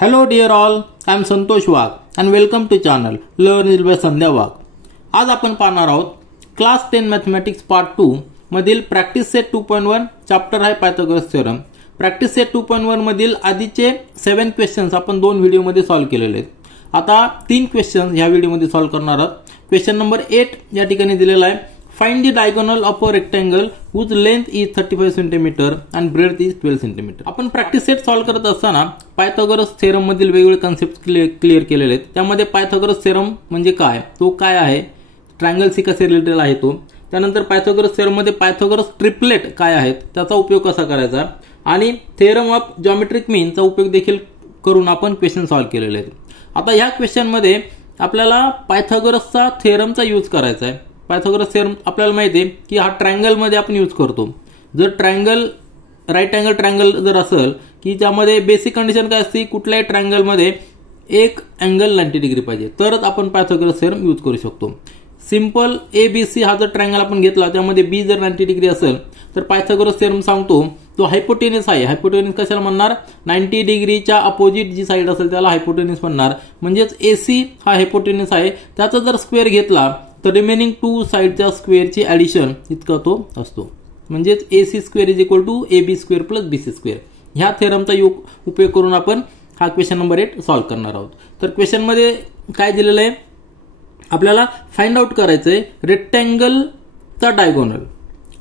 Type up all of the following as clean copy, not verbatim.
Hello dear all, I am Santosh Wagh and welcome to channel Learn English by संध्या वाघ. आज आपण पाहणार आहोत class 10 mathematics part 2 मधील practice set 2.1 chapter आहे Pythagoras theorem. Practice set 2.1 मधील आधीचे 7 क्वेश्चन्स आपण 2 व्हिडिओ मध्ये सॉल्व्ह केलेले आहेत. आता 3 क्वेश्चन्स ह्या व्हिडिओ मध्ये सॉल्व्ह करणार आहोत. क्वेश्चन नंबर 8 या ठिकाणी दिलेला आहे. Find the diagonal of a rectangle whose length is 35 cm and breadth is 12 cm. आपण प्रॅक्टिस सेट सॉल्व्ह करत असताना पायथागोरस थेरम मधील वेगवेगळे कन्सेप्ट क्लिअर केलेले आहेत. त्यामध्ये पायथागोरस थेरम म्हणजे काय, तो काय आहे, ट्रायंगलशी कसे रिलेटेड आहे तो, त्यानंतर पायथागोरस थेरम मध्ये पायथागोरस ट्रिपलेट काय आहेत, त्याचा उपयोग कसा करायचा, आणि थेरम ऑफ जॉमेट्रिक मीनचा उपयोग देखील करून आपण क्वेश्चन सॉल्व्ह केलेले आहेत. आता ह्या क्वेश्चन मध्ये आपल्याला पायथागोरसचा थेरमचा यूज करायचा आहे. पायथागोरस थेरम आपल्याला माहिती आहे की हा ट्रायंगल मध्ये आपण यूज करतो. जर ट्रायंगल राईट अँगल ट्रायंगल जर असेल की त्यामध्ये बेसिक कंडिशन काय असते, कुठल्याही ट्रायंगल मध्ये एक अँगल 90 डिग्री पाहिजे तरच आपण पायथागोरस थेरम यूज करू शकतो. सिंपल ABC हा जर ट्रायंगल आपण घेतला त्यामध्ये B जर 90 डिग्री असेल तर पायथागोरस थेरम सांगतो तो हायपोटेन्यूस आहे. हायपोटेन्यूस कशाला म्हणणार, 90 डिग्रीच्या अपोजिट जी साइड असेल त्याला हायपोटेन्यूस म्हणणार. म्हणजेच AC हा हायपोटेन्यूस आहे, त्याचा जर स्क्वेअर घेतला तर रिमेनिंग 2 साइडच्या स्क्वेअरची ऍडिशन इतका तो असतो. म्हणजेच AC square is equal to AB square plus BC square. ह्या थेरमचा उपयोग करून आपण हा क्वेश्चन नंबर 8 सॉल्व्ह करणार आहोत. तर क्वेश्चन मध्ये काय दिलेलं आहे, आपल्याला फाइंड आउट करायचंय रेक्टँगलचा डायगोनल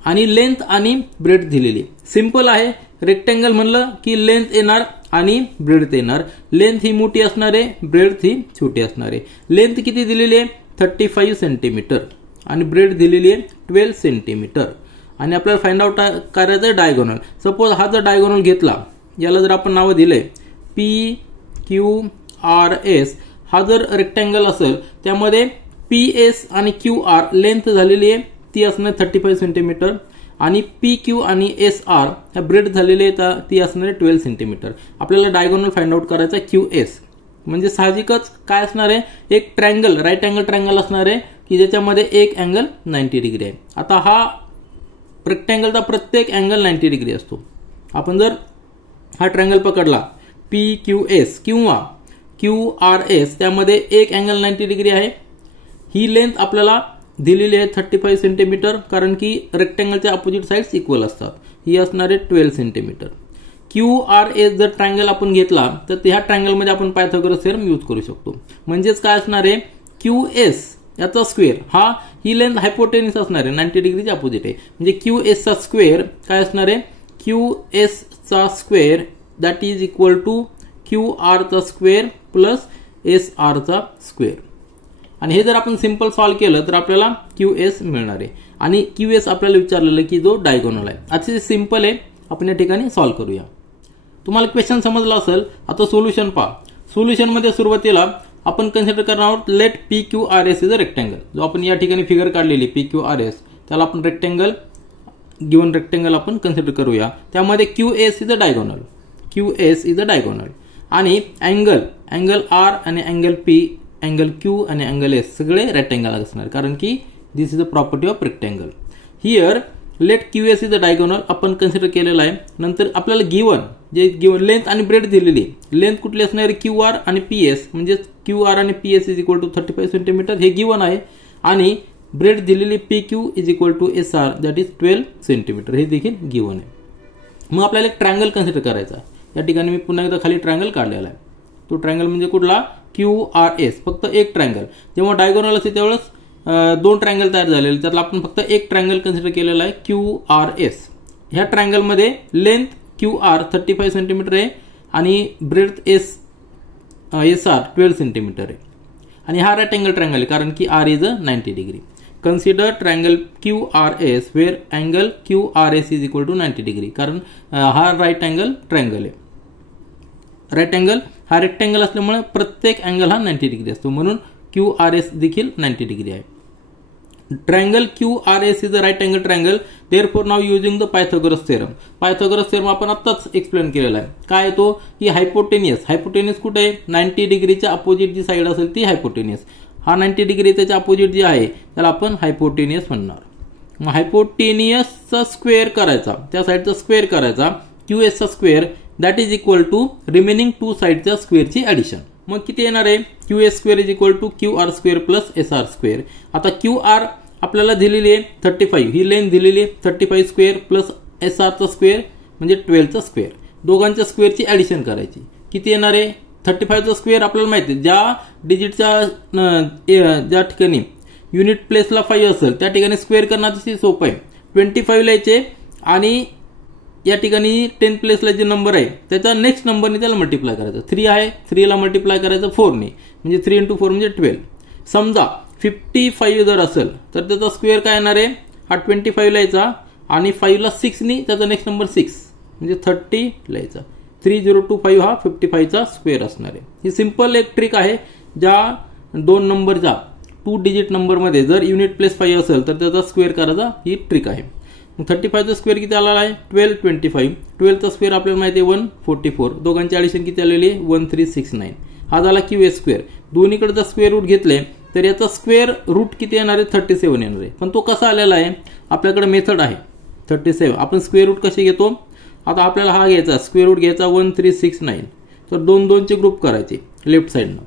आणि लेंथ आणि ब्रेड्थ दिलेली. सिंपल आहे. रेक्टँगल म्हणलं की लेंथ येणार आणि ब्रेड्थ येणार. लेंथ ही मोठी असणार आहे, ब्रेड्थ ही छोटी असणार आहे. लेंथ किती दिलेली आहे, 35 सेंटीमीटर आणि ब्रेड दिलेली आहे 12 सेंटीमीटर. आणि आपल्याला फाइंड आउट करायचं डायगोनल. सपोज हा जर डायगोनल घेतला, याला जर आपण नाव दिले PQRS, हा जर रेक्टँगल असेल त्यामध्ये PS आणि QR लेंथ झालेली आहे ती असणार 35 सेंटीमीटर आणि PQ आणि SR ह्या ब्रेड झालेली आहे ती असणार 12 सेंटीमीटर. आपल्याला डायगोनल फाइंड आउट करायचा QS. म्हणजे साहजिकच काय असणार आहे, एक ट्रायंगल राईट अँगल ट्रायंगल असणार आहे की ज्याच्यामध्ये एक अँगल 90 डिग्री आहे. आता हा रेक्टँगलचा प्रत्येक अँगल 90 डिग्री असतो. आपण जर हा ट्रायंगल पकडला PQS किंवा QRS, त्यामध्ये एक अँगल 90 डिग्री आहे. ही लेंथ आपल्याला दिलेली आहे 35 सेंटीमीटर, कारण की रेक्टँगलच्या अपोजिट साइड्स इक्वल असतात. ही असणार आहे 12 सेंटीमीटर. QRS जर ट्रायंगल आपण घेतला तर त्या ट्रायंगल मध्ये आपण पायथागोरस थेरम यूज करू शकतो. म्हणजेच काय असणार आहे, QS याचा स्क्वेअर ही लेंथ हायपोटेन्यूस असणार आहे, 90 डिग्रीच्या अपोजिट आहे. म्हणजे QS चा स्क्वेअर काय असणार आहे, QS चा square that is equal to QR चा स्क्वेअर प्लस SR चा स्क्वेअर. आणि हे जर आपण सिंपल सॉल्व्ह केलं तर आपल्याला QS मिळणार आहे. आणि QS आपल्याला विचारलेलं की जो डायगोनल आहे. अतिशय सिंपल आहे. आपण या ठिकाणी सॉल्व्ह करूया. तुम्हाला क्वेश्चन समजला असेल. आता सोल्युशन पहा. सोल्युशन मध्ये सुरुवातीला आपण कन्सिडर करणार आहोत let PQRS is a rectangle. जो आपण या ठिकाणी फिगर काढलेली PQRS त्याला आपण रेक्टँगल गिवन रेक्टँगल आपण कन्सिडर करूया. त्यामध्ये QS is a diagonal. QS is a diagonal. आणि अँगल R आणि अँगल P, अँगल Q आणि अँगल S सगळे रेक्टँगल असणार, कारण की this is a property of rectangle. Here let QS is a diagonal आपण कन्सिडर केलेला आहे. नंतर आपल्याला गिवन लेंथ आणि ब्रेड दिलेली. लेंथ कुठली असणार, QR आणि PS, म्हणजे QR आणि PS is equal to 35 centimetre हे गिवन आहे. आणि ब्रेड दिलेली PQ is equal to SR that is 12 centimetre हे देखील गिवन आहे. मग आपल्याला एक ट्रायंगल कन्सिडर करायचा. या ठिकाणी मी पुन्हा एकदा खाली ट्रायंगल काढलेला आहे. तो ट्रायंगल म्हणजे कुठला, QRS, फक्त एक ट्रायंगल. जेव्हा डायगोनल असते त्यावेळेस 2 ट्रायंगल तयार झालेले, त्यातला आपण फक्त एक ट्रायंगल कन्सिडर केलेला आहे QRS. ह्या ट्रायंगल मध्ये लेंथ QR 35 सेंटीमीटर आहे आणि ब्रेड्थ SR 12 सेंटीमीटर आहे. आणि हा राईट अँगल ट्रायंगल आहे, कारण की R is a 90 degree. Consider triangle QRS where angle QRS is equal to 90 degree, कारण हा राईट अँगल ट्रायंगल आहे. राईट अँगल हा रेक्टँगल असल्यामुळे प्रत्येक अँगल हा 90 डिग्री असतो, म्हणून QRS देखील 90 डिग्री आहे. Triangle QRS is a right angle triangle. Therefore now using the Pythagoras theorem. Pythagoras theorem आपण आत्ताच एक्सप्लेन केलेला आहे. काय तो की हायपोटेनियस कुठे आहे, 90 डिग्रीच्या अपोजिट जी साइड असेल ती हायपोटेनियस. हा 90 डिग्री त्याच्या अपोजिट जी आहे त्याला आपण हायपोटेनियस म्हणणार. मग हायपोटेनियसचा स्क्वेअर करायचा, त्या साइडचा स्क्वेअर करायचा. QS चा square that is equal to remaining two साईडच्या स्क्वेअरची ऍडिशन. मग किती येणार आहे, Q S square is equal to Q R square plus S R square. आता क्यू आर आपल्याला दिलेली आहे 35, ही लेंथ दिलेली आहे 35 स्क्वेअर प्लस एस आरचा स्क्वेअर म्हणजे 12चा स्क्वेअर. दोघांच्या स्क्वेअरची ऍडिशन करायची. किती येणार आहे, 35चा स्क्वेअर आपल्याला माहिती आहे, ज्या डिजिटच्या ज्या ठिकाणी युनिट प्लेसला 5 असेल त्या ठिकाणी स्क्वेअर करणं अतिशय सोपं आहे. 25 लिहायचे आणि या ठिकाणी 10 प्लेसला जे नंबर आहे त्याचा नेक्स्ट नंबरने त्याला मल्टिप्लाय करायचं. 3 आहे, 3 ला मल्टिप्लाय करायचं 4 ने, म्हणजे 3 × 4 म्हणजे 12. समजा 55 जर असेल तर त्याचा स्क्वेअर काय येणार आहे, हा 25 लिहायचा आणि 5 ला 6 ने त्याचा नेक्स्ट नंबर 6 म्हणजे 30 लिहायचा. 3025 हा 55चा स्क्वेअर असणार आहे. ही सिंपल एक ट्रिक आहे, ज्या दोन नंबरच्या 2 डिजिट नंबरमध्ये जर युनिट प्लेस 5 असेल तर त्याचा स्क्वेअर करायचा, ही ट्रिक आहे. 35चा स्क्वेअर किती आला आहे, 1225. 12चा स्क्वेअर आपल्याला माहिती आहे 144. दोघांची ऍडिशन किती आलेली आहे 1369. हा झाला क्यू एस स्क्वेअर. दोन्हीकडे स्क्वेअर रूट घेतले तर याचा स्क्वेअर रूट किती येणार आहे 37 येणार आहे. पण तो कसा आलेला आहे, आपल्याकडे मेथड आहे 37. आपण स्क्वेअर रूट कसे घेतो, आता आपल्याला हा घ्यायचा स्क्वेअर रूट घ्यायचा 1369. तर 2 ग्रुप करायचे लेफ्ट साईडनं.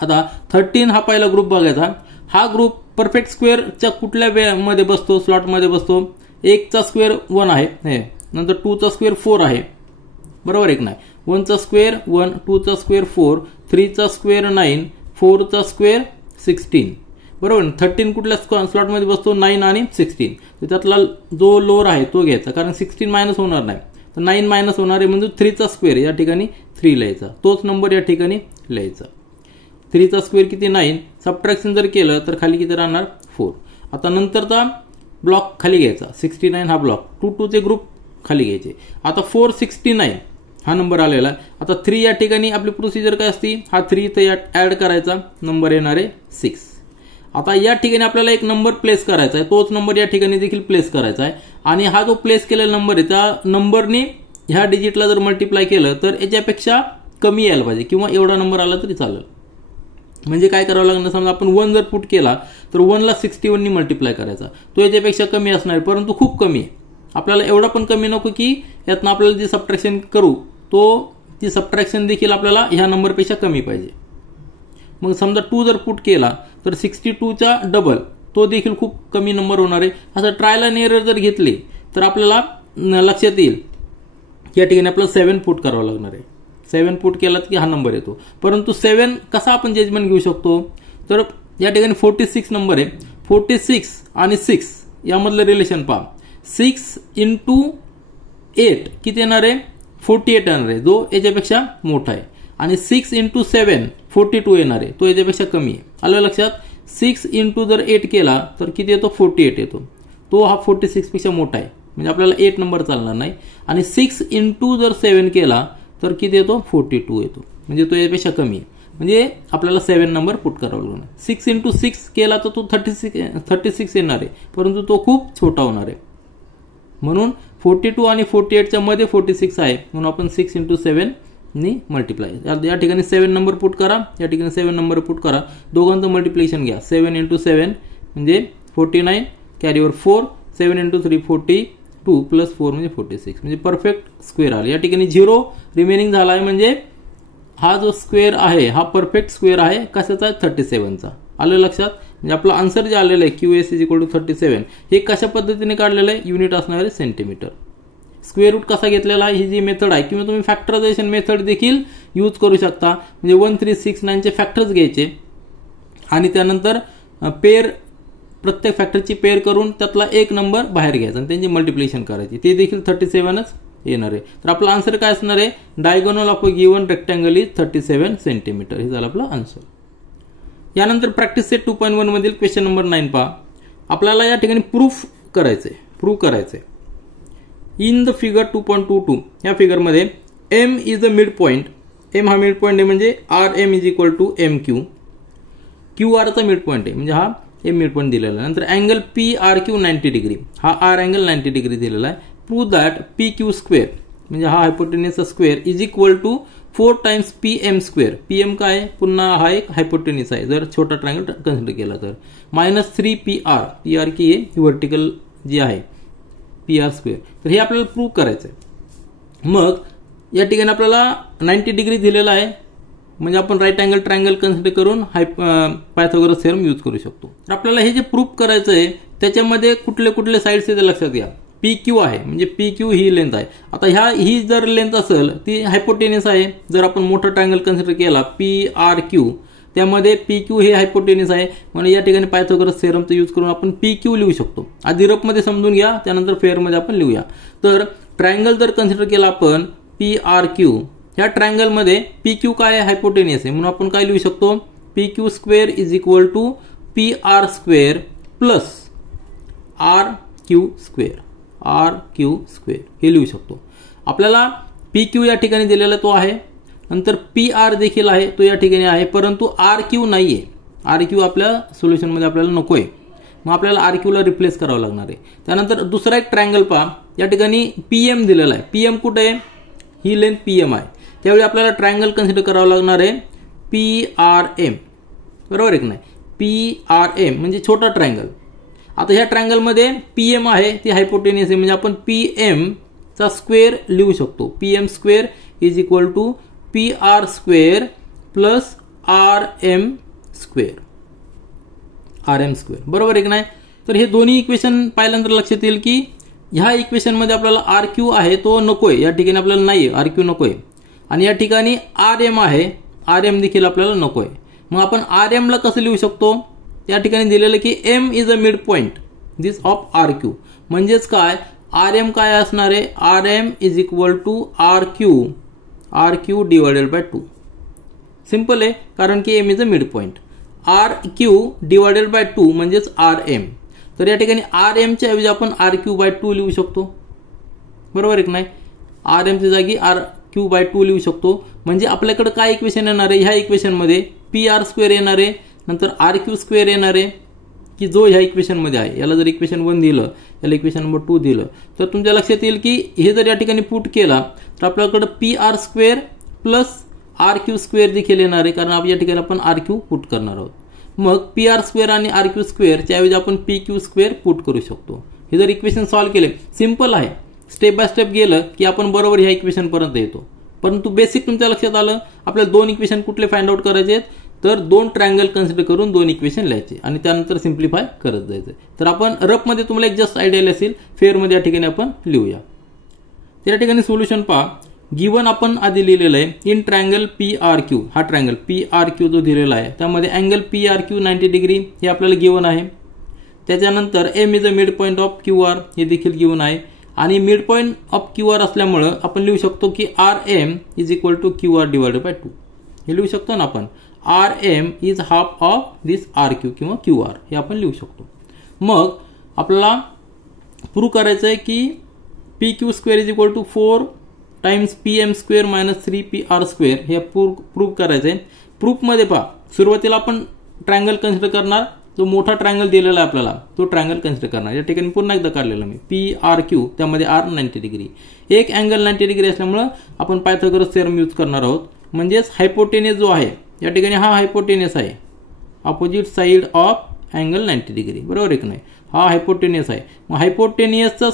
आता 13 हा पहिला ग्रुप बघायचा. हा ग्रुप परफेक्ट स्क्वेअरच्या कुठल्या मध्ये बसतो, स्लॉटमध्ये बसतो. 1चा स्क्वेअर 1 आहे, नंतर 2चा स्क्वेअर 4 आहे, बरोबर आहे की नाही. 1चा स्क्वेअर 1, 2चा स्क्वेअर 4, 3चा स्क्वेअर 9, 4चा स्क्वेअर 16, बरोबर. 13 कुठल्या स्लॉटमध्ये बसतो 9 आणि 16. तर त्यातला जो लोअर आहे तो घ्यायचा, कारण 16 मायनस होणार नाही, तर 9 मायनस होणार आहे म्हणजे 3चा स्क्वेअर या ठिकाणी 3 लिहायचा. तोच नंबर या ठिकाणी लिहायचा. 3चा स्क्वेअर किती 9, सबट्रॅक्शन जर केलं तर खाली किती राहणार 4. आता नंतरचा ब्लॉक खाली घ्यायचा 69 हा ब्लॉक, 2चे ग्रुप खाली घ्यायचे. आता 469 हा नंबर आलेला आहे. आता 3 या ठिकाणी आपली प्रोसिजर काय असती, हा 3 इथे ऍड करायचा, नंबर येणार आहे 6. आता या ठिकाणी आपल्याला एक नंबर प्लेस करायचा आहे, तोच नंबर या ठिकाणी देखील प्लेस करायचा आहे. आणि हा जो प्लेस केलेला नंबर आहे त्या नंबरने ह्या डिजिटला जर मल्टिप्लाय केलं तर याच्यापेक्षा कमी यायला पाहिजे, किंवा एवढा नंबर आला तरी चालेल. म्हणजे काय करावं लागणार, समजा आपण 1 जर पुट केला तर 1 ला 61 ने मल्टिप्लाय करायचा, तो याच्यापेक्षा कमी असणार आहे, परंतु खूप कमी आहे. आपल्याला एवढा पण कमी नको की यातनं आपल्याला जे सबट्रॅक्शन करू ती सबट्रॅक्शन देखील आपल्याला ह्या नंबरपेक्षा कमी पाहिजे. मग समजा 2 जर पुट केला तर 62चा डबल, तो देखील खूप कमी नंबर होणार आहे. असं ट्रायल अँड एरर जर घेतली तर आपल्याला लक्षात येईल या ठिकाणी आपल्याला 7 पुट करावं लागणार आहे. 7 पुट केलात की हा नंबर येतो. परंतु 7 कसा आपण जजमेंट घेऊ शकतो, तर या ठिकाणी 46 नंबर आहे. 46 आणि 6 यामधलं रिलेशन पहा. 6 × 8 किती येणार आहे 48 येणार आहे, जो याच्यापेक्षा मोठा आहे. आणि 6 × 7 42 येणार आहे, तो याच्यापेक्षा कमी आहे. आलं लक्षात. 6 × जर 8 केला तर किती येतो 48 येतो, तो हा 46 पेक्षा मोठा आहे, म्हणजे आपल्याला 8 नंबर चालणार नाही. आणि 6 × जर 7 केला तर किती येतो 42 येतो, म्हणजे तो यापेक्षा कमी आहे. म्हणजे आपल्याला 7 नंबर पुट करावा लागणार. 6 × 6 केला तर तो 36 येणार आहे, परंतु तो खूप छोटा होणार आहे. म्हणून 42 आणि 48च्या मध्ये 46 आहे, म्हणून आपण 6 × 7 ने मल्टिप्लाय. या ठिकाणी 7 नंबर पुट करा, या ठिकाणी 7 नंबर पुट करा. दोघांचं मल्टिप्लिकेशन घ्या. 7 × 7 म्हणजे 49, कॅरीवर 4, 7 × 3 42 प्लस 4 म्हणजे 46, म्हणजे परफेक्ट स्क्वेअर आले. या ठिकाणी 0 रिमेनिंग झाला आहे, म्हणजे हा जो स्क्वेअर आहे हा परफेक्ट स्क्वेअर आहे कशाचा 37चा. आलं लक्षात. म्हणजे आपलं आन्सर जे आलेलं आहे QS = 37 हे कशा पद्धतीने काढलेलं आहे, युनिट असणार आहे सेंटीमीटर. स्क्वेअर रूट कसा घेतलेला आहे ही जी मेथड आहे, किंवा तुम्ही फॅक्टरायझेशन मेथड देखील यूज करू शकता. म्हणजे 1369चे फॅक्टर्स घ्यायचे आणि त्यानंतर प्रत्येक फॅक्टरची पेअर करून त्यातला एक नंबर बाहेर घ्यायचा आणि त्यांची मल्टिप्लिकेशन करायची, ते देखील 37च येणार आहे. तर आपला आन्सर काय असणार आहे, diagonal of a given rectangle is 37 centimetre. हे झालं आपलं आन्सर. यानंतर प्रॅक्टिस सेट 2.1 मधील क्वेश्चन नंबर 9 पहा. आपल्याला या ठिकाणी प्रूव्ह करायचंय. इन द फिगर 2.22 या फिगरमध्ये M is a mid point. M हा मिड पॉइंट आहे, म्हणजे RM = MQ. QR चा मिड पॉइंट आहे, म्हणजे हा M मिड पॉइंट दिलेला आहे. नंतर अँगल PRQ 90 डिग्री, हा R अँगल 90 डिग्री दिलेला आहे. प्रूव्ह दॅट PQ स्क्वेअर म्हणजे हा हायपोटेन्यूसचा square is equal to 4 times PM square. PM काय आहे, पुन्हा हा एक हायपोटेन्यूस आहे जर छोटा ट्रायंगल कन्सिडर केला तर, -3PR. PR की आहे व्हर्टिकल जी आहे PR स्क्वेअर. तर हे आपल्याला प्रूव्ह करायचं आहे. मग या ठिकाणी आपल्याला 90 डिग्री दिलेला आहे, म्हणजे आपण राईट अँगल ट्रायंगल कन्सिडर करून पायथागोरस थेरम यूज करू शकतो. तर आपल्याला हे जे प्रूफ करायचं आहे त्याच्यामध्ये कुठले कुठले साईड्स ते लक्षात घ्या. पी क्यू आहे, म्हणजे पी क्यू ही लेंथ आहे. आता ही जर लेंथ असेल ती हायपोटेनियस आहे. जर आपण मोठा ट्रायंगल कन्सिडर केला पी आर क्यू, त्यामध्ये पी क्यू हे हायपोटेनियस आहे, म्हणजे या ठिकाणी पायथागोरस थेरमचा यूज करून आपण पी क्यू लिहू शकतो. आधी रफमध्ये समजून घ्या, त्यानंतर फेअरमध्ये आपण लिहूया. तर ट्रायंगल जर कन्सिडर केला आपण पी आर क्यू, ह्या ट्रायंगलमध्ये पी क्यू काय आहे, हायपोटेनियस आहे, म्हणून आपण काय लिहू शकतो, P Q square is equal to P R square plus R Q square, R Q square हे लिहू शकतो. आपल्याला पी क्यू या ठिकाणी दिलेला तो आहे, नंतर पी आर देखील आहे, तो या ठिकाणी आहे, परंतु आर क्यू नाही आहे. आर क्यू आपल्या सोल्युशनमध्ये आपल्याला नको आहे, मग आपल्याला आर क्यूला रिप्लेस करावं लागणार आहे. त्यानंतर दुसरा एक ट्रायंगल पहा, या ठिकाणी पी एम दिलेला आहे. पी एम कुठे आहे, ही लेंथ पी एम आहे, त्यावेळी आपल्याला ट्रायंगल कन्सिडर करावं लागणार आहे पी आर एम, बरोबर आहे की नाही. पी आर एम म्हणजे छोटा ट्रायंगल. आता ह्या ट्रायंगलमध्ये पी एम आहे, ती हायपोटेनियस आहे, म्हणजे आपण पी एम चा स्क्वेअर लिहू शकतो. P M square is equal to P R square plus R M square, R M square, बरोबर आहे की नाही. तर हे दोन्ही इक्वेशन पाहिल्यानंतर लक्षात येईल की ह्या इक्वेशनमध्ये आपल्याला आर क्यू आहे तो नकोय, या ठिकाणी आपल्याला नाही आर क्यू नकोय, आणि या ठिकाणी आर एम आहे, आर एम देखील आपल्याला नकोय. मग आपण आर एम ला कसं लिहू शकतो, त्या ठिकाणी दिलेलं की M is a mid point this of R Q, म्हणजेच काय आर एम काय असणार आहे, R M is equal to R Q divided by 2. Simple आहे, कारण की M is a mid point. R Q divided by 2 म्हणजेच आर एम. तर या ठिकाणी आर एमच्या ऐवजी आपण आर क्यू बाय 2 लिहू शकतो, बरोबर आहे की नाही. आर एमच्या जागी आर क्यू बाय 2 लिहू शकतो. म्हणजे आपल्याकडे काय इक्वेशन येणार आहे, ह्या इक्वेशनमध्ये पी आर स्क्वेअर येणार आहे, नंतर आर क्यू स्क्वेअर येणार आहे, की जो ह्या इक्वेशनमध्ये आहे. याला जर इक्वेशन 1 दिलं, याला इक्वेशन नंबर 2 दिलं, तर तुमच्या लक्षात येईल की हे जर या ठिकाणी पुट केला तर आपल्याकडे P R square plus R Q square देखील येणार आहे, कारण या ठिकाणी आपण आर क्यू पुट करणार आहोत. मग पी आर स्क्वेअर आणि आर क्यू स्क्वेअरच्या ऐवजी आपण पी क्यू स्क्वेअर पुट करू शकतो. हे जर इक्वेशन सॉल्व्ह केले, सिंपल आहे, स्टेप बाय स्टेप गेलं की आपण बरोबर ह्या इक्वेशन पर्यंत येतो. परंतु बेसिक तुमच्या लक्षात आलं, आपल्याला 2 इक्वेशन कुठले फाइंड आउट करायचे आहेत, तर 2 ट्रायंगल कन्सिडर करून 2 इक्वेशन लिहायचे आणि त्यानंतर सिम्प्लिफाय करत जायचं. तर आपण रफमध्ये तुम्हाला एक जस्ट आयडिया असेल, फेअरमध्ये या ठिकाणी आपण लिहूया. त्या ठिकाणी सोल्युशन पहा, गिवन आपण आधी लिहिलेलं आहे in triangle P R Q. हा ट्रायंगल पी आर क्यू जो दिलेला आहे त्यामध्ये angle P R Q 90 degree हे आपल्याला गिवन आहे. त्याच्यानंतर M is a mid point of Q R हे देखील गिवन आहे, आणि mid point of Q R असल्यामुळं आपण लिहू शकतो की R M is equal to Q R divided by 2 हे लिहू शकतो ना आपण. R M is half of this R Q किंवा क्यू आर हे आपण लिहू शकतो. मग आपल्याला प्रूव्ह करायचं आहे की P Q square is equal to 4 times P M square minus 3 P R square हे प्रूव्ह करायचं आहे. प्रूफमध्ये पहा, सुरुवातीला आपण ट्रायंगल कन्सिडर करणार, जो मोठा ट्रायंगल दिलेला आहे आपल्याला तो ट्रायंगल कन्सिडर करणार. या ठिकाणी पुन्हा एकदा काढलेला मी पी आर क्यू, त्यामध्ये आर 90 डिग्री, एक अँगल 90 डिग्री असल्यामुळं आपण पायथागोरस थेरम यूज करणार आहोत. म्हणजेच हायपोटेनियस जो आहे या ठिकाणी हा हायपोटेनियस आहे, opposite side of angle 90 degree, बरोबर आहे की नाही. हा हायपोटेनियस आहे. मग हायपोटेनियसचा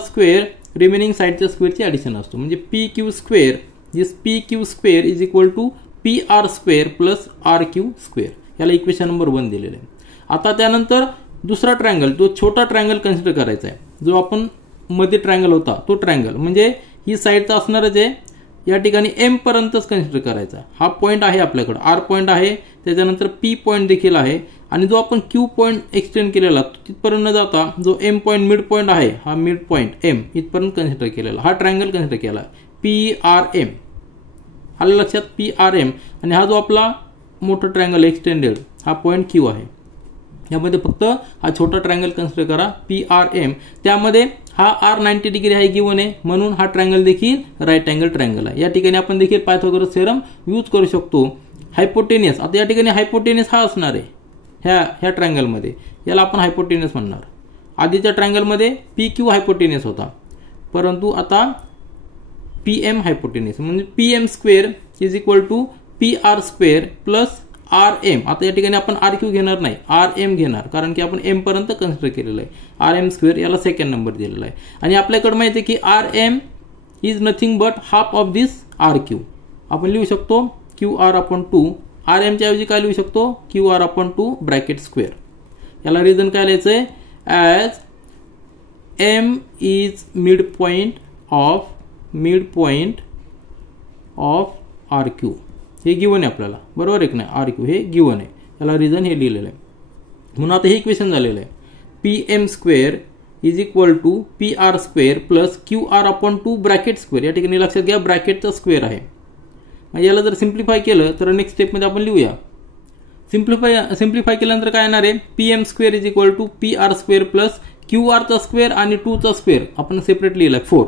स्क्वेअर रिमेनिंग साइडच्या स्क्वेअरची ॲडिशन असतो, म्हणजे P Q square, this P Q square is equal to P R square plus R Q square. याला इक्वेशन नंबर 1 दिलेलं आहे. आता त्यानंतर दुसरा ट्रायंगल, जो छोटा ट्रायंगल कन्सिडर करायचा आहे, जो आपण मध्ये ट्रायंगल होता तो ट्रायंगल, म्हणजे ही साईडचा असणारच आहे, या ठिकाणी एम पर्यंतच कन्सिडर करायचा. हा पॉईंट आहे आपल्याकडे, आर पॉईंट आहे, त्याच्यानंतर पी पॉईंट देखील आहे, आणि जो आपण क्यू पॉईंट एक्सटेंड केलेला तिथपर्यंत न जाता जो एम पॉईंट मिड पॉईंट आहे, हा मिड पॉईंट एम इथपर्यंत कन्सिडर केलेला हा ट्रायंगल कन्सिडर केला पी आर एम. आलं लक्षात, पी आर एम. आणि हा जो आपला मोठा ट्रायंगल एक्सटेंडेड हा पॉईंट क्यू आहे, यामध्ये फक्त हा छोटा ट्रायंगल कन्सिडर करा पी आर एम. त्यामध्ये हा आर 90 डिग्री आहे गिवन आहे, म्हणून हा ट्रायंगल देखील राईट अँगल ट्रायंगल आहे. या ठिकाणी आपण देखील पायथागोरस थेरम यूज करू शकतो. हायपोटेनियस, आता या ठिकाणी हायपोटेनियस हा असणार आहे ह्या ट्रायंगलमध्ये, याला आपण हायपोटेनियस म्हणणार. आधीच्या ट्रायंगलमध्ये पी क्यू हायपोटेनियस होता, परंतु आता पी एम हायपोटेनियस, म्हणजे P M square is equal to P R square plus R M. आता या ठिकाणी आपण आर क्यू घेणार नाही, आर एम घेणार, कारण की आपण एम पर्यंत कन्सिडर केलेलं आहे. आर एम स्क्वेअर याला सेकंड नंबर दिलेला आहे. आणि आपल्याकडे माहिती आहे की R M is nothing but half of this R Q. आपण लिहू शकतो क्यू आर अपॉन 2. आर एमच्या ऐवजी काय लिहू शकतो Q R upon 2 bracket square. याला रिझन काय लिहायचंय as M is mid point of R Q. हे गिवन आहे आपल्याला, बरोबर आहे की नाही. आर क्यू हे गिवन आहे, याला रिझन हे लिहिलेलं आहे. म्हणून आता हे इक्वेशन झालेलं आहे P M square is equal to P R square plus Q R upon 2 bracket square. या ठिकाणी लक्षात घ्या ब्रॅकेटचा स्क्वेअर आहे. याला जर सिम्प्लिफाय केलं तर नेक्स्ट स्टेपमध्ये आपण लिहूया. सिम्प्लिफाय केल्यानंतर काय येणार आहे P M square is equal to P R square plus Q आरचा स्क्वेअर आणि 2चा स्क्वेअर आपण सेपरेट लिहिला 4.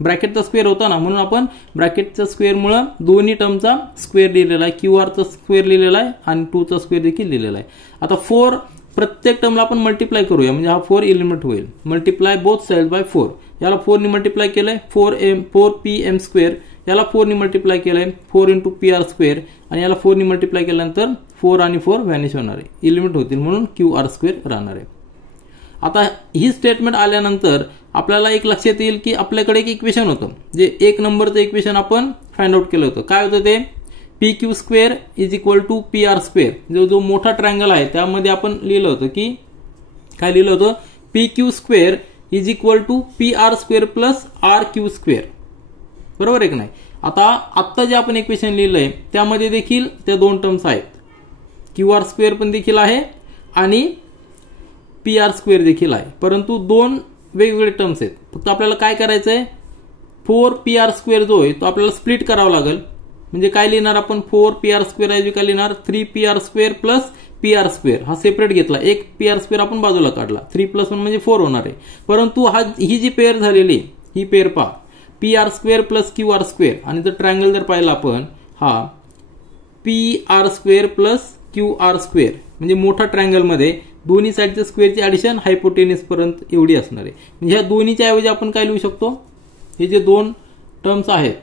ब्रॅकेटचा स्क्वेअर होता ना, म्हणून आपण ब्रॅकेटच्या स्क्वेअरमुळे दोन्ही टर्मचा स्क्वेअर लिहिलेला आहे. क्यू आरचा स्क्वेअर लिहिलेला आहे आणि 2चा स्क्वेअर देखील लिहिलेला आहे. आता 4 प्रत्येक टर्मला आपण मल्टिप्लाय करूया, म्हणजे हा 4 एलिमेंट होईल. Multiply both side by 4. याला 4 ने मल्टिप्लाय केलंय 4 पी एम स्क्वेअर. याला 4 ने मल्टिप्लाय केलंय 4 इंटू पी आर स्क्वेअर. आणि याला 4 ने मल्टिप्लाय केल्यानंतर 4 आणि 4 व्हॅनिश होणार आहे, एलिमेंट होतील, म्हणून क्यू आर स्क्वेअर राहणार आहे. आता ही स्टेटमेंट आल्यानंतर आपल्याला एक लक्षात येईल की आपल्याकडे एक इक्वेशन होतं, जे 1 नंबरचं इक्वेशन आपण फाइंड आउट केलं होतं. काय होतं ते P Q square is equal to P R square. जो मोठा ट्रायंगल आहे त्यामध्ये आपण लिहिलं होतं की काय लिहिलं होतं P Q square is equal to P R square plus R Q square, बरोबर आहे की नाही. आत्ता जे आपण इक्वेशन लिहिलंय त्यामध्ये देखील त्या 2 टर्म्स आहेत. क्यू आर स्क्वेअर पण देखील आहे आणि पी आर स्क्वेअर देखील आहे, परंतु 2 वेगवेगळे टर्म्स आहेत. फक्त आपल्याला काय करायचंय 4 पी आर स्क्वेअर जो आहे तो आपल्याला स्प्लिट करावा लागेल. म्हणजे काय लिहिणार आपण 4 पी आर स्क्वेअर ऐवजी काय लिहिणार 3 P R square plus P R square. हा सेपरेट घेतला, एक पी आर स्क्वेअर आपण बाजूला काढला. 3 + 1 म्हणजे 4 होणार आहे. परंतु ही जी पेअर झालेली ही पेअर पहा P R square plus Q R square. आणि जर ट्रायंगल जर पाहिला आपण हा P R square plus Q R square, म्हणजे मोठा ट्रायंगल मध्ये दोन्ही साईडच्या स्क्वेअरची ऍडिशन हायपोटेनियस पर्यंत एवढी असणार आहे. म्हणजे ह्या दोन्हीच्या ऐवजी आपण काय लिहू शकतो हे जे 2 टर्म्स आहेत,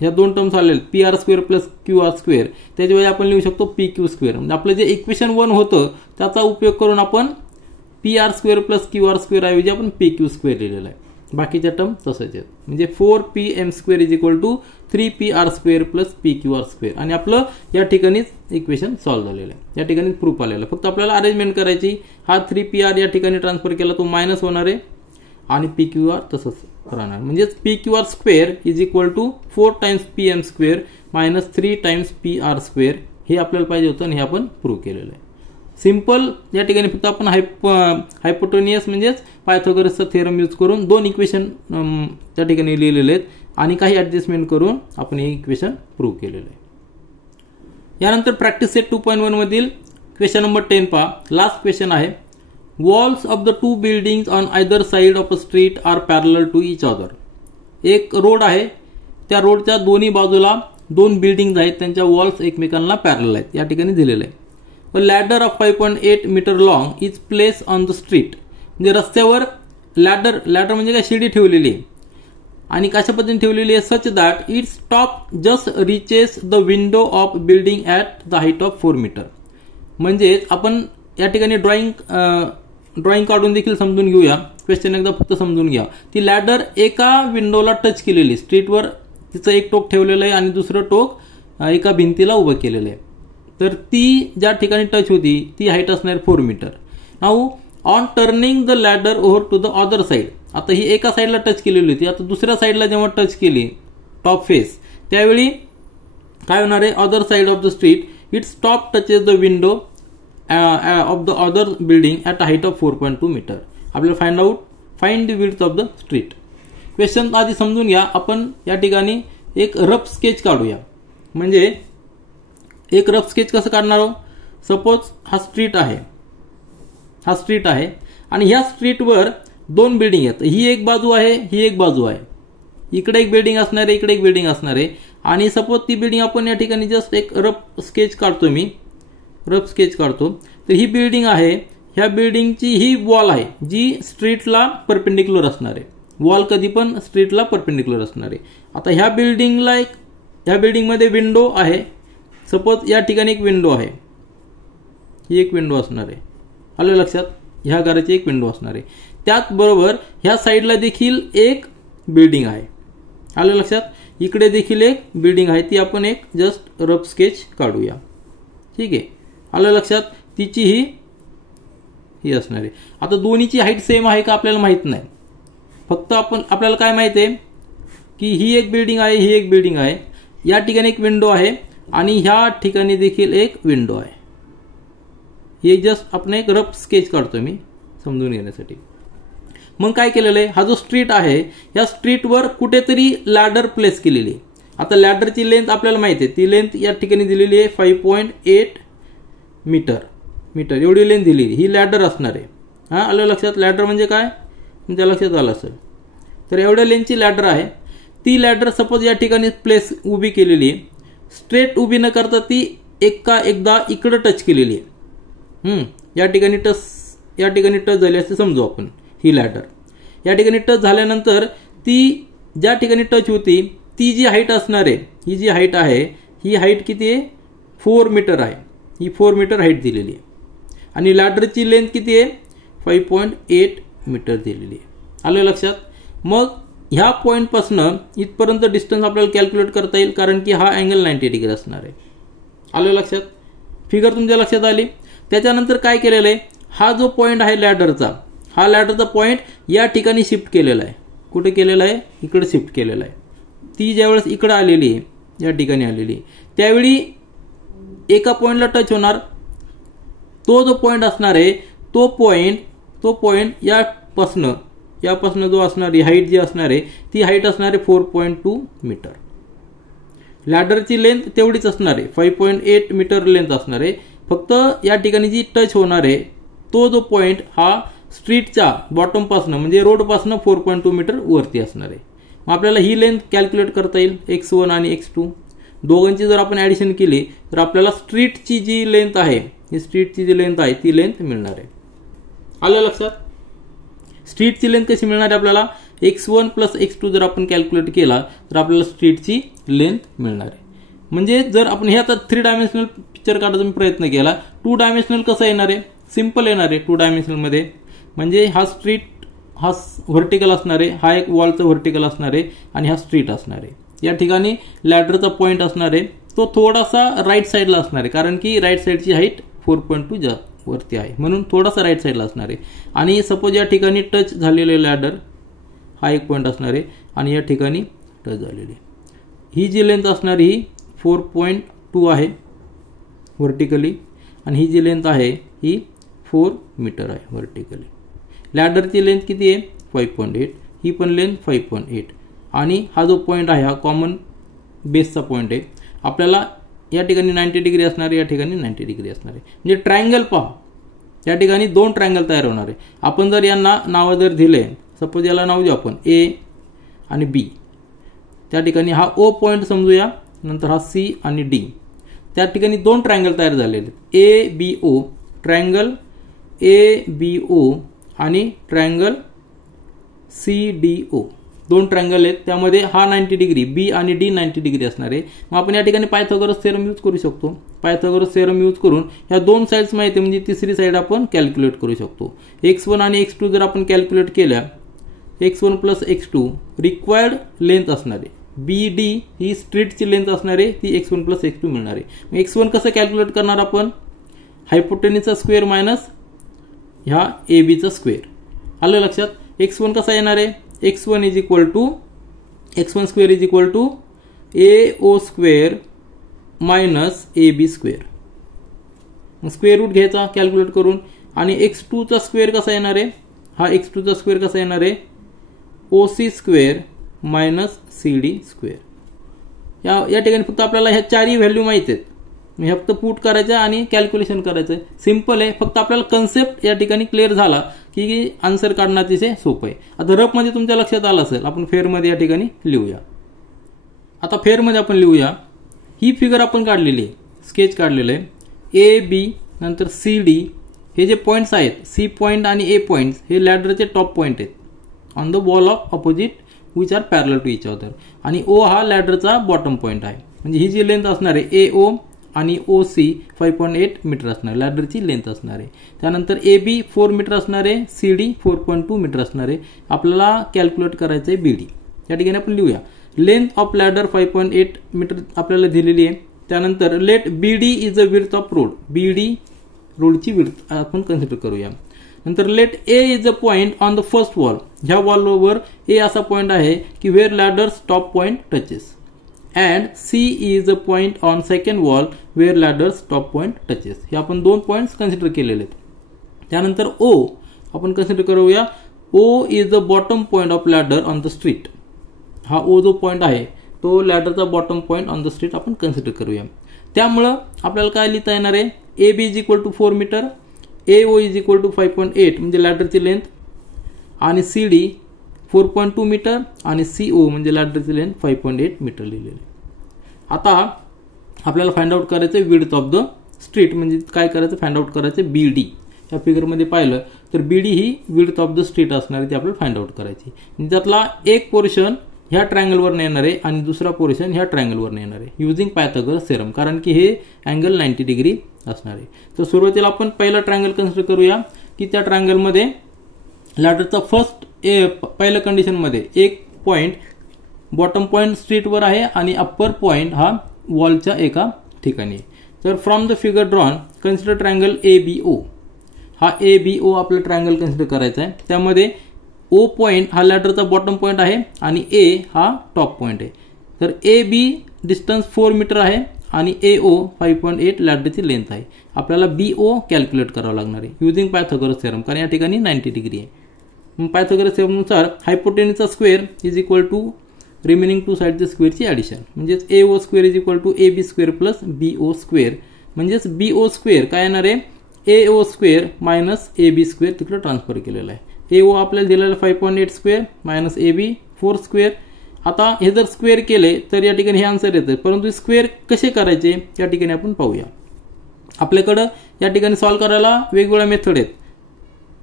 ह्या 2 टर्म्स आलेले P R square plus Q R square, त्याच्याऐवजी आपण लिहू शकतो पी क्यू स्क्वेअर. म्हणजे आपलं जे इक्वेशन 1 होतं त्याचा उपयोग करून आपण P R square plus Q R square ऐवजी आपण पी क्यू स्क्वेअर लिहिलेला आहे. बाकीच्या टर्म तसंच आहेत. म्हणजे 4 P M square is equal to 3 P R square plus P Q R square. आणि आपलं या ठिकाणीच इक्वेशन सॉल्व्ह झालेलं आहे, या ठिकाणी प्रूफ आलेलं आहे. फक्त आपल्याला अरेंजमेंट करायची. हा 3 पी आर या ठिकाणी ट्रान्सफर केला तो मायनस होणार आहे आणि पी क्यू आर तसंच राहणार. म्हणजेच P Q R square is equal to 4 times P M square minus 3 times P R square. हे आपल्याला पाहिजे होतं आणि हे आपण प्रूव्ह केलेलं आहे. सिंपल या ठिकाणी फक्त आपण हायपोटेनियस म्हणजेच पायथागोरसचा थेरम यूज करून 2 इक्वेशन त्या ठिकाणी लिहिलेले आहेत आणि काही ऍडजस्टमेंट करून आपण हे इक्वेशन प्रूव्ह केलेलं आहे. यानंतर प्रॅक्टिस सेट 2.1 मधील क्वेश्चन नंबर 10 पहा. लास्ट क्वेश्चन आहे walls of the 2 buildings on either side of a street are parallel to each other. एक रोड आहे, त्या रोडच्या दोन्ही बाजूला 2 बिल्डिंग्स आहेत, त्यांच्या वॉल्स एकमेकांना पॅरलल आहेत. या ठिकाणी दिलेलं आहे. A ladder of 5.8 meter long is placed on the street. म्हणजे रस्त्यावर लॅडर म्हणजे काय शिडी ठेवलेली आहे आणि कशा पद्धतीने ठेवलेली आहे such that its top just reaches the window of building at the height of 4 metre. म्हणजे आपण या ठिकाणी ड्रॉइंग काढून देखील समजून घेऊया. क्वेश्चन एकदा फक्त समजून घ्या. ती लॅडर एका विंडोला टच केलेली, स्ट्रीटवर तिचं एक टोक ठेवलेलं आहे आणि दुसरं टोक एका भिंतीला उभं केलेलं आहे. तर ती ज्या ठिकाणी टच होती ती हाईट असणार 4 metre. Now on turning the ladder over to the other side. आता ही एका साईडला टच केलेली होती, आता दुसऱ्या साईडला जेव्हा टच केली टॉप फेस त्यावेळी काय होणार आहे other side of the street its top touches the window of the other building at height of 4.2 meter. आपल्याला find the width of the street. Question आधी समजून घ्या. आपण या ठिकाणी एक रफ स्केच काढूया. म्हणजे एक रफ स्केच कसं काढणार आहोत. सपोज हा स्ट्रीट आहे आणि ह्या स्ट्रीटवर 2 बिल्डिंग आहेत. ही एक बाजू आहे, ही एक बाजू आहे. इकडे एक बिल्डिंग असणार आहे, इकडे एक बिल्डिंग असणार आहे. आणि सपोज ती बिल्डिंग आपण या ठिकाणी जस्ट एक रफ स्केच काढतो. तर ही बिल्डिंग आहे, ह्या बिल्डिंगची ही वॉल आहे जी स्ट्रीटला परपेंडिक्युलर असणार आहे. वॉल कधी पण स्ट्रीटला परपेंडिक्युलर असणार आहे. आता ह्या बिल्डिंगमध्ये विंडो आहे. सपोज या ठिकाणी एक विंडो आहे, ही एक विंडो असणार आहे. आलं लक्षात. ह्या घराची एक विंडो असणार आहे. त्याचबरोबर ह्या साईडला देखील एक बिल्डिंग आहे. आलं लक्षात. इकडे देखील एक बिल्डिंग आहे, ती आपण एक जस्ट रफ स्केच काढूया. ठीक आहे, आलं लक्षात. तिची ही असणार आहे. आता दोन्हीची हाईट सेम आहे का आपल्याला माहित नाही, फक्त आपल्याला काय माहित आहे की ही एक बिल्डिंग आहे, ही एक बिल्डिंग आहे, या ठिकाणी एक विंडो आहे आणि ह्या ठिकाणी देखील एक विंडो आहे. हे जस्ट आपण एक रफ स्केच काढतोय मी समजून घेण्यासाठी. मग काय केलेलं आहे, हा जो स्ट्रीट आहे या स्ट्रीटवर कुठेतरी लॅडर प्लेस केलेली आहे. आता लॅडरची लेंथ आपल्याला माहिती आहे, ती लेंथ या ठिकाणी दिलेली आहे 5.8 मीटर एवढी लेंथ दिलेली. ही लॅडर असणार आहे. हां, आलं लक्षात. लॅडर म्हणजे काय तुमच्या लक्षात आलं असेल. तर एवढ्या लेंथची लॅडर आहे. ती लॅडर सपोज या ठिकाणी प्लेस उभी केलेली आहे. स्ट्रेट उभी न करता ती एकदा इकडं टच केलेली आहे. या ठिकाणी टच झाली असं समजू आपण. ही लॅडर या ठिकाणी टच झाल्यानंतर ती ज्या ठिकाणी टच होती ती जी हाईट असणार आहे, ही जी हाईट आहे, ही हाईट किती आहे 4 मीटर आहे. ही 4 मीटर हाईट दिलेली आहे आणि लॅडरची लेंथ किती आहे 5.8 मीटर दिलेली आहे. आलं लक्षात. मग ह्या पॉईंटपासून इथपर्यंत डिस्टन्स आपल्याला कॅल्क्युलेट करता येईल, कारण की हा अँगल 90 डिग्री असणार आहे. आलं लक्षात. फिगर तुमच्या लक्षात आली. त्याच्यानंतर काय केलेलं आहे, हा जो पॉईंट आहे लॅडरचा, हा लॅडरचा पॉईंट या ठिकाणी शिफ्ट केलेला आहे. कुठे केलेला आहे, इकडे शिफ्ट केलेला आहे. ती ज्यावेळेस इकडे आलेली आहे, या ठिकाणी आलेली आहे, त्यावेळी एका पॉईंटला टच होणार. तो जो पॉईंट असणार आहे तो पॉईंट यापासनं जो असणारी हाईट जी असणार आहे ती हाईट असणार आहे 4.2 मीटर. लॅडरची लेंथ तेवढीच असणार आहे, 5.8 मीटर लेंथ असणार आहे. फक्त या ठिकाणी जी टच होणार आहे तो जो पॉईंट हा स्ट्रीटच्या बॉटमपासनं म्हणजे रोडपासनं 4.2 मीटर वरती असणार आहे. मग आपल्याला ही लेंथ कॅल्क्युलेट करता येईल, x1 आणि x2 दोघांची जर आपण ॲडिशन केली तर आपल्याला स्ट्रीटची जी लेंथ आहे, ही स्ट्रीटची जी लेंथ आहे ती लेंथ मिळणार आहे. आलं लक्षात. स्ट्रीटची लेंथ कशी मिळणार आहे आपल्याला, x1 प्लस x2 जर आपण कॅल्क्युलेट केला तर आपल्याला स्ट्रीटची लेंथ मिळणार आहे. म्हणजे जर आपण हे आता 3 डायमेन्शनल पिक्चर काढायचा प्रयत्न केला, 2 डायमेन्शनल कसं येणार आहे, सिंपल येणार आहे 2 डायमेन्शनलमध्ये. म्हणजे हा स्ट्रीट हा व्हर्टिकल असणार आहे, हा एक वॉलचा व्हर्टिकल असणार आहे आणि हा स्ट्रीट असणार आहे. या ठिकाणी लॅडरचा पॉईंट असणार आहे तो थोडासा राईट साईडला असणार आहे, कारण की राईट साईडची हाईट 4.2 वरती आहे म्हणून थोडासा राईट साईडला असणार आहे. आणि सपोज या ठिकाणी टच झालेले लॅडर हा एक पॉईंट असणार आहे आणि या ठिकाणी टच झालेली ही जी लेंथ असणार ही 4.2 आहे व्हर्टिकली आणि ही जी लेंथ आहे ही 4 मीटर आहे व्हर्टिकली. लॅडरची लेंथ किती आहे 5.8, ही पण लेंथ 5.8 आणि हा जो पॉईंट आहे हा कॉमन बेसचा पॉईंट आहे. आपल्याला या ठिकाणी 90 डिग्री असणार आहे, या ठिकाणी 90 डिग्री असणार आहे. म्हणजे ट्रायंगल पहा, या ठिकाणी 2 ट्रायंगल तयार होणार आहे. आपण जर यांना नावं जर दिले, सपोज याला नाव देऊ आपण A आणि B, त्या ठिकाणी हा O पॉईंट समजूया, नंतर हा C आणि D. त्या ठिकाणी 2 ट्रायंगल तयार झालेले आहेत, ABO ट्रायंगल ABO आणि ट्रायंगल CDO. 2 ट्रायंगल आहेत, त्यामध्ये हा 90 डिग्री B आणि D 90 डिग्री असणार आहे. मग आपण या ठिकाणी पायथागोरस थेरम यूज करू शकतो. पायथागोरस थेरम यूज करून ह्या 2 साईड्स माहिती म्हणजे तिसरी साईड आपण कॅल्क्युलेट करू शकतो. x1 आणि x2 जर आपण कॅल्क्युलेट केल्या, x1 plus x2 required length असणार आहे. BD ही स्ट्रीटची लेंथ असणार आहे, ती x1 प्लस x2 मिळणार आहे. x1 कसं कॅल्क्युलेट करणार आपण, हायपोटेनिसचा स्क्वेअर मायनस ह्या ABचा स्क्वेअर. आलं लक्षात. x1 कसा येणार आहे, x1 is equal to x1 square is equal to AO square minus AB square. Square root घ्यायचा कॅल्क्युलेट करून आणि x2 चा स्क्वेअर कसा येणार आहे, हा x2 चा स्क्वेअर कसा येणार आहे OC square minus CD square. या ठिकाणी फक्त आपल्याला ह्या 4ही व्हॅल्यू माहित आहेत, हे फक्त पुट करायचं आणि कॅल्क्युलेशन करायचं. सिंपल आहे. फक्त आपल्याला कन्सेप्ट या ठिकाणी क्लिअर झाला की आन्सर काढणं अतिशय सोपं आहे. आता रफमध्ये तुमच्या लक्षात आलं असेल, आपण फेअरमध्ये या ठिकाणी लिहूया. आता फेअरमध्ये आपण लिहूया. ही फिगर आपण काढलेली आहे, स्केच काढलेलं आहे. AB नंतर CD हे जे पॉईंट्स आहेत, C पॉईंट आणि A पॉईंट्स हे लॅडरचे टॉप पॉईंट आहेत on the wall of opposite which are parallel to each other. आणि O हा लॅडरचा बॉटम पॉईंट आहे. म्हणजे ही जी लेंथ असणार आहे AO आणि OC 5.8 मीटर असणार, लॅडरची लेंथ असणार आहे. त्यानंतर AB 4 मीटर असणार आहे, CD 4.2 मीटर असणार आहे. आपल्याला कॅल्क्युलेट करायचं आहे BD. या ठिकाणी आपण लिहूया लेंथ ऑफ लॅडर 5.8 मीटर आपल्याला दिलेली आहे. त्यानंतर let BD is a width of road. BD रोडची विड्थ आपण कन्सिडर करूया. नंतर let A is a point on the first wall. ह्या वॉलवर A असा पॉइंट आहे की where ladder's top point touches. And C is a point on second wall where ladder's top point touches. हे आपण 2 पॉइंट्स कन्सिडर केलेले आहेत. त्यानंतर O आपण कन्सिडर करूया. O is the bottom point of ladder on the street. हा O जो point आहे तो लॅडरचा bottom point on the street आपण कन्सिडर करूया. त्यामुळं आपल्याला काय लिहिता येणार आहे. AB is equal to 4 meter, AO is equal to 5.8 म्हणजे लॅडरची लेंथ, आणि CD 4.2 मीटर आणि CO म्हणजे लॅडरची लेंथ 5.8 मीटर लिहिलेली. आता आपल्याला फाइंड आउट करायचं विड्थ ऑफ द स्ट्रीट. म्हणजे काय करायचं, फाइंड आउट करायचं BD. या फिगरमध्ये पाहिलं तर BD he width of the street असणार आहे, ती आपल्याला फाइंड आउट करायची. त्यातला एक पोर्शन ह्या ट्रायंगलवर येणार आहे आणि दुसरा पोर्शन ह्या ट्रायंगलवर येणार आहे युजिंग पायथागोरस थेरम, कारण की हे अँगल 90 डिग्री असणार आहे. तर सुरुवातीला आपण पहिला ट्रायंगल कन्सिडर करूया की त्या ट्रायंगलमध्ये लॅडरचा पहिल्या कंडिशनमध्ये एक पॉइंट बॉटम पॉइंट स्ट्रीटवर आहे आणि अप्पर पॉइंट हा वॉलच्या एका ठिकाणी. तर from the figure drawn consider triangle ABO. हा ABO आपला ट्रायंगल कन्सिडर करायचा आहे. त्यामध्ये O पॉइंट हा लॅडरचा बॉटम पॉइंट आहे आणि A हा टॉप पॉइंट आहे. तर AB डिस्टन्स 4 मीटर आहे आणि AO 5.8 लॅडरची लेंथ आहे. आपल्याला BO कॅल्क्युलेट करावं लागणार आहे युजिंग पायथागोरस थेरम, कारण या ठिकाणी 90 डिग्री आहे. पायथागोरस थेरमनुसार हायपोटेन्यूजचा square is equal to remaining 2 साईडच्या स्क्वेअरची ॲडिशन, म्हणजेच AO square is equal to AB square plus BO square. म्हणजेच BO स्क्वेअर काय येणार आहे, AO square minus AB square तिकडे ट्रान्सफर केलेला आहे. AO आपल्याला दिलेला 5.8 स्क्वेअर मायनस AB 4 स्क्वेअर. आता हे जर स्क्वेअर केले तर या ठिकाणी हे आन्सर येतं, परंतु स्क्वेअर कसे करायचे या ठिकाणी आपण पाहूया. आपल्याकडं या ठिकाणी सॉल्व्ह करायला वेगवेगळ्या मेथड आहेत.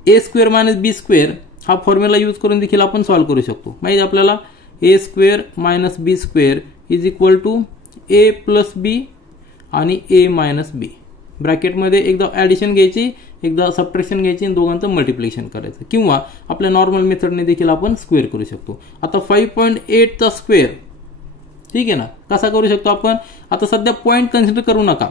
A square minus B square हा फॉर्म्युला यूज करून देखील आपण सॉल्व्ह करू शकतो. माहिती आपल्याला A square minus B square is equal to A plus B आणि A मायनस B. ब्रॅकेटमध्ये एकदा ॲडिशन घ्यायची, एकदा सबट्रॅक्शन घ्यायची आणि दोघांचं मल्टिप्लिकेशन करायचं, किंवा आपल्या नॉर्मल मेथडने देखील आपण स्क्वेअर करू शकतो. आता 5.8 चा स्क्वेअर ठीक आहे ना, कसा करू शकतो आपण. आता सध्या पॉईंट कन्सिडर करू नका,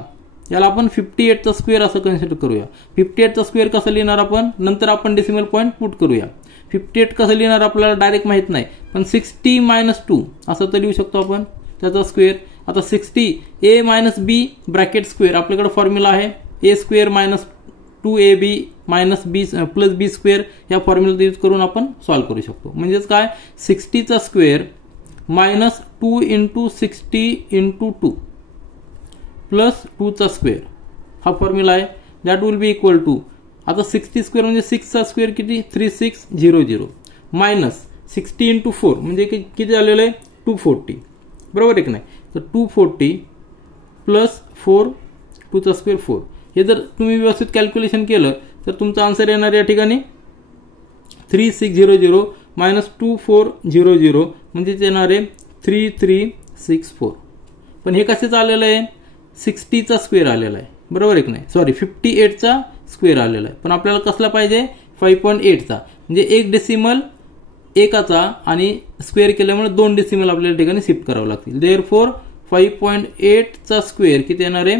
याला आपण 58 चा स्क्वेअर असं कन्सिडर करूया. 58 चा स्क्वेअर कसं लिहिणार आपण, नंतर आपण डेसिमल पॉईंट पुट करूया. 58 कसं लिहिणार आपल्याला डायरेक्ट माहित नाही, पण 60 मायनस 2 असं तर लिहू शकतो आपण त्याचा स्क्वेअर. आता 60 A minus B bracket square आपल्याकडे फॉर्म्युला आहे. A square minus 2AB minus B plus B square या फॉर्म्युला यूज करून आपण सॉल्व्ह करू शकतो. म्हणजेच काय, 60 चा square minus 2 into 60 into 2 plus 2 चा स्क्वेअर हा फॉर्म्युला आहे. That will be equal to, आता 60 स्क्वेअर म्हणजे 6 चा स्क्वेअर किती 3600 मायनस 60 इंटू 4 म्हणजे किती झालेलं आहे 240, बरोबर आहे की नाही. तर 240 प्लस 4 2 चा स्क्वेअर 4. हे जर तुम्ही व्यवस्थित कॅल्क्युलेशन केलं तर तुमचा आन्सर येणार या ठिकाणी 3600 मायनस 2400 म्हणजे येणार आहे 3364. पण हे कसे आलेलं आहे, 60 चा स्क्वेअर आलेला आहे, बरोबर आहे की नाही. सॉरी 58 चा स्क्वेअर आलेला आहे, पण आपल्याला कसला पाहिजे 5.8 चा, म्हणजे एक डेसिमल एकाचा आणि स्क्वेअर केल्यामुळे 2 डेसिमल आपल्याला ठिकाणी शिफ्ट करावं लागतील. देअरफॉर 5.8 चा स्क्वेअर किती येणार आहे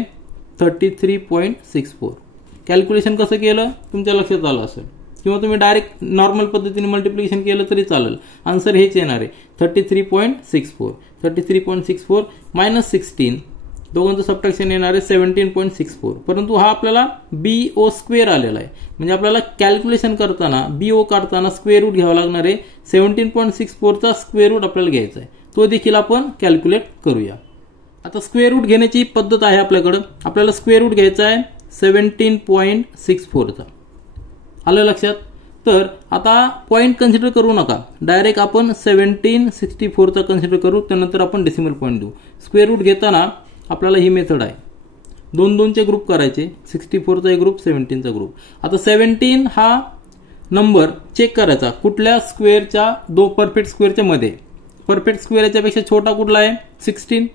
33.64. कॅल्क्युलेशन कसं केलं तुमच्या लक्षात आलं असेल, किंवा तुम्ही डायरेक्ट नॉर्मल पद्धतीने मल्टिप्लिकेशन केलं तरी चालेल. आन्सर हेच येणार आहे 33.64. 33.64 मायनस 16 दोघांचं सबट्रॅक्शन येणार आहे 17.64. परंतु हा आपल्याला BO स्क्वेअर आलेला आहे, म्हणजे आपल्याला कॅल्क्युलेशन करताना BO काढताना स्क्वेअर रूट घ्यावा लागणार आहे. 17.64 चा स्क्वेअर रूट आपल्याला घ्यायचा आहे, तो देखील आपण कॅल्क्युलेट करूया. आता स्क्वेअर रूट घेण्याची पद्धत आहे आपल्याकडं. आपल्याला स्क्वेअर रूट घ्यायचा आहे 17.64 चा, आलं लक्षात. तर आता पॉईंट कन्सिडर करू नका, डायरेक्ट आपण 1764 चा कन्सिडर करू, त्यानंतर आपण डेसिमल पॉईंट देऊ. स्क्वेअर रूट घेताना आपल्याला ही मेथड आहे, 2 चे ग्रुप करायचे, 64 चा एक ग्रुप 17 चा ग्रुप. आता 17 हा नंबर चेक करायचा कुठल्या स्क्वेअरच्या, 2 परफेक्ट स्क्वेअरच्या मध्ये. परफेक्ट स्क्वेअरच्या पेक्षा छोटा कुठला आहे 16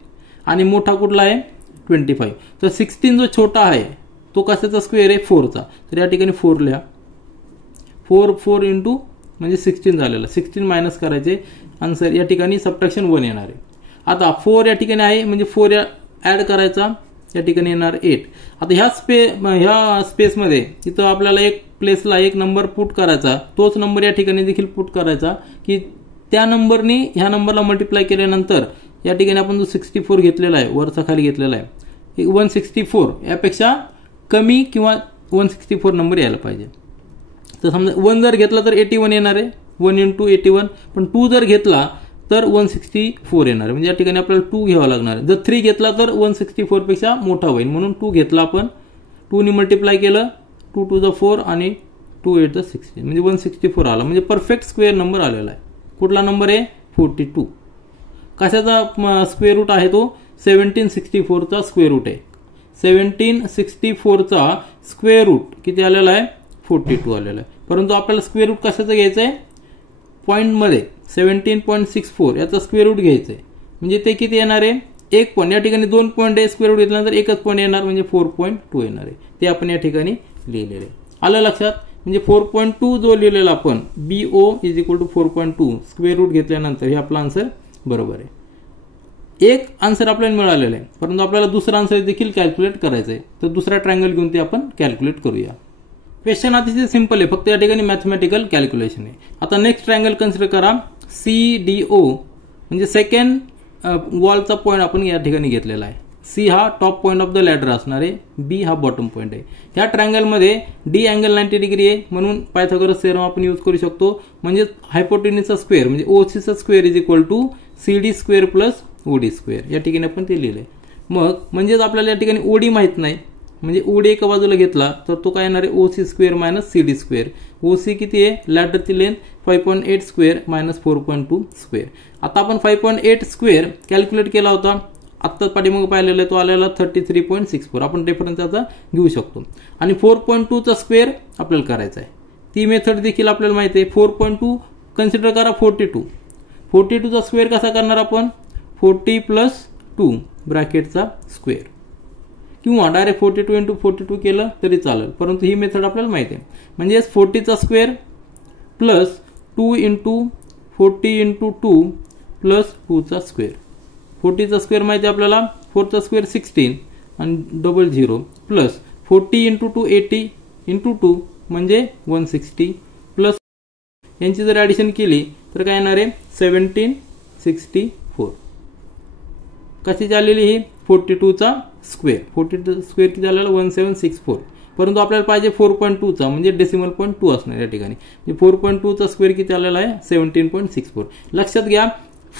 आणि मोठा कुठला आहे 25. तर 16 जो छोटा आहे तो कशाचा स्क्वेअर आहे 4 चा, तर या ठिकाणी 4 लिहा. 4 इंटू म्हणजे 16 झालेलं. 16 मायनस करायचे, आन्सर या ठिकाणी सबट्रॅक्शन 1 येणार आहे. आता 4 या ठिकाणी आहे म्हणजे 4 ॲड करायचा, या ठिकाणी येणार 8. आता ह्या स्पेसमध्ये इथं आपल्याला एक प्लेसला एक नंबर पुट करायचा, तोच नंबर या ठिकाणी देखील पुट करायचा की त्या नंबरनी ह्या नंबरला मल्टिप्लाय केल्यानंतर या ठिकाणी आपण जो 64 घेतलेला आहे वरचा खाली घेतलेला आहे 164 यापेक्षा कमी किंवा 164 नंबर यायला पाहिजे. तर समजा 1 जर घेतला तर 81 येणार आहे, 1 × 81. पण 2 जर घेतला तर 164 येणार आहे, म्हणजे या ठिकाणी आपल्याला 2 घ्यावा लागणार आहे. जर 3 घेतला तर 164 पेक्षा मोठा होईल, म्हणून 2 घेतला आपण. 2 ने मल्टिप्लाय केलं, 2 × 4 आणि 2 × 8 16 म्हणजे 164 आला. म्हणजे परफेक्ट स्क्वेअर नंबर आलेला आहे. कुठला नंबर आहे? 42. कशाचा स्क्वेअर रूट आहे तो? 1764चा स्क्वेअर रूट आहे. 1764चा स्क्वेअर रूट किती आलेला आहे? 42 आलेला आहे. परंतु आपल्याला स्क्वेअर रूट कशाचं घ्यायचं आहे? पॉईंटमध्ये 17.64 याचा स्क्वेअर रूट घ्यायचं आहे. म्हणजे ते किती येणार आहे? 1 पॉईंट. या ठिकाणी 2 पॉईंट आहे, स्क्वेअर रूट घेतल्यानंतर एकच पॉईंट येणार म्हणजे 4.2 येणार आहे. ते आपण या ठिकाणी लिहिलेले आहे. आलं लक्षात? म्हणजे 4.2 जो लिहिलेला आपण BO = 4.2 स्क्वेअर रूट घेतल्यानंतर हे आपला आन्सर बरोबर आहे. एक आन्सर आपल्याला मिळालेला आहे, परंतु आपल्याला दुसरा आन्सर देखील कॅल्क्युलेट करायचं आहे. तर दुसरा ट्रायंगल घेऊन ते आपण कॅल्क्युलेट करूया. क्वेश्चन अतिशय सिंपल आहे, फक्त या ठिकाणी मॅथमॅटिकल कॅल्क्युलेशन आहे. आता नेक्स्ट ट्रायंगल कन्सिडर करा. CDO म्हणजे सेकंड वॉलचा पॉईंट आपण या ठिकाणी घेतलेला आहे. C हा top point of the ladder असणार आहे, B हा बॉटम पॉईंट आहे. ह्या ट्रायंगलमध्ये D अँगल 90 डिग्री आहे, म्हणून पायथागोरस थेरम आपण यूज करू शकतो. म्हणजे हायपोटेन्यूजचा स्क्वेअर म्हणजे OCचा स्क्वेअर = CD² + OD². या ठिकाणी आपण ते लिहिलंय. मग म्हणजेच आपल्याला या ठिकाणी OD माहित नाही, म्हणजे OD एका बाजूला घेतला तर तो काय येणार आहे? OC² - CD². OC किती आहे? लॅडरची लेंथ 5.8² - 4.2². आता आपण 5.8² कॅल्क्युलेट केला होता, आत्ताच पाठीमागे पाहिलेला आहे, तो आलेला 33.64. आपण रेफरन्स त्याचा घेऊ शकतो. आणि 4.2चा स्क्वेअर आपल्याला करायचा आहे. ती मेथड देखील आपल्याला माहिती आहे. 4.2 कन्सिडर करा 42. 42चा स्क्वेअर कसा करणार आपण? 40 + 2 ब्रॅकेटचा स्क्वेअर, किंवा डायरेक्ट 42 × 42 केलं तरी चालेल, परंतु ही मेथड आपल्याला माहिती आहे. म्हणजे 40चा स्क्वेअर प्लस 2 × 40 × 2 + 2चा स्क्वेअर. 40चा स्क्वेअर माहिती आहे आपल्याला, 4चा स्क्वेअर 16 आणि 00 प्लस 40 × 2 80 × 2 म्हणजे 160 प्लस यांची जर ॲडिशन केली तर काय येणार आहे? 1764. कशी झालेली ही? 42चा स्क्वेअर. 42चा स्क्वेअर किती झालेला? 1764. परंतु आपल्याला पाहिजे 4.2चा म्हणजे डेसिमल पॉईंट 2 असणार या ठिकाणी. 4.2चा स्क्वेअर किती आलेला आहे? 17.64. लक्षात घ्या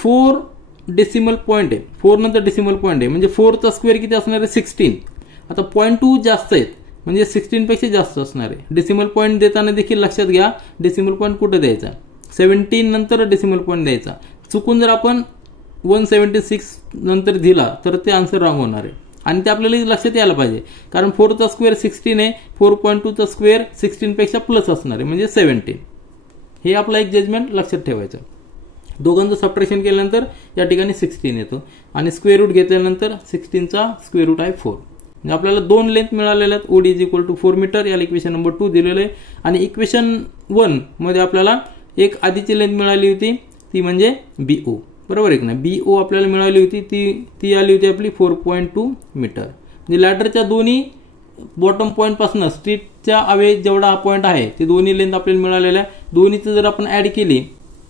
4 डेसिमल पॉईंट आहे, 4 नंतर डेसिमल पॉईंट आहे, म्हणजे 4चा स्क्वेअर किती असणार आहे? 16. आता 0.2 जास्त आहेत म्हणजे 16 पेक्षा जास्त असणार आहे. डेसिमल पॉईंट देताना देखील लक्षात घ्या डेसिमल पॉईंट कुठे द्यायचा? 17 नंतर डेसिमल पॉईंट द्यायचा. चुकून जर आपण 176 नंतर दिला तर ते आन्सर रॉंग होणार आहे. आणि ते आपल्याला लक्षात यायला पाहिजे, कारण 4चा स्क्वेअर 16 आहे, 4.2चा स्क्वेअर 16 पेक्षा प्लस असणार आहे म्हणजे 17. हे आपलं एक जजमेंट लक्षात ठेवायचं. दोघांचं सबट्रॅक्शन केल्यानंतर या ठिकाणी 16 येतो आणि स्क्वेअर रूट घेतल्यानंतर 16चा स्क्वेअर रूट आहे 4. म्हणजे आपल्याला 2 लेंथ मिळालेल्या आहेत. OD = 4 metre. याला इक्वेशन नंबर 2 दिलेलं आहे. आणि इक्वेशन 1 मध्ये आपल्याला एक आधीची लेंथ मिळाली होती, ती म्हणजे BO. बरोबर आहे की नाही? BO आपल्याला मिळाली होती, ती आली होती आपली 4.2 मीटर. म्हणजे लॅडरच्या दोन्ही बॉटम पॉईंट पासून स्ट्रीटच्या अवे जेवढा हा पॉईंट आहे ते दोन्ही लेंथ आपल्याला मिळालेल्या आहे. दोन्हीचं जर आपण ऍड केली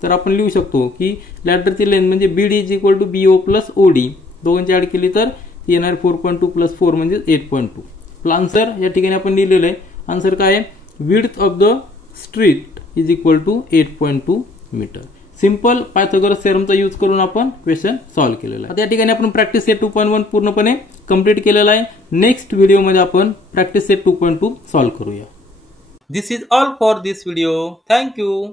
तर आपण लिहू शकतो की लॅडरची लेंथ म्हणजे BD = BO + OD दोघांची ऍड केली तर येणार 4.2 + 4 म्हणजे 8.2. आन्सर या ठिकाणी आपण लिहिलेलं आहे. आन्सर काय आहे? Width of the street = 8.2 metre. Simple Pythagoras थेरमचा यूज करून आपण क्वेश्चन सॉल्व्ह केलेला आहे. आता या ठिकाणी आपण प्रॅक्टिस सेट 2.1 पूर्णपणे कंप्लीट केलेला आहे. नेक्स्ट व्हिडिओमध्ये आपण प्रॅक्टिस सेट 2.2 सॉल्व्ह करूया. This is all for this video. Thank you.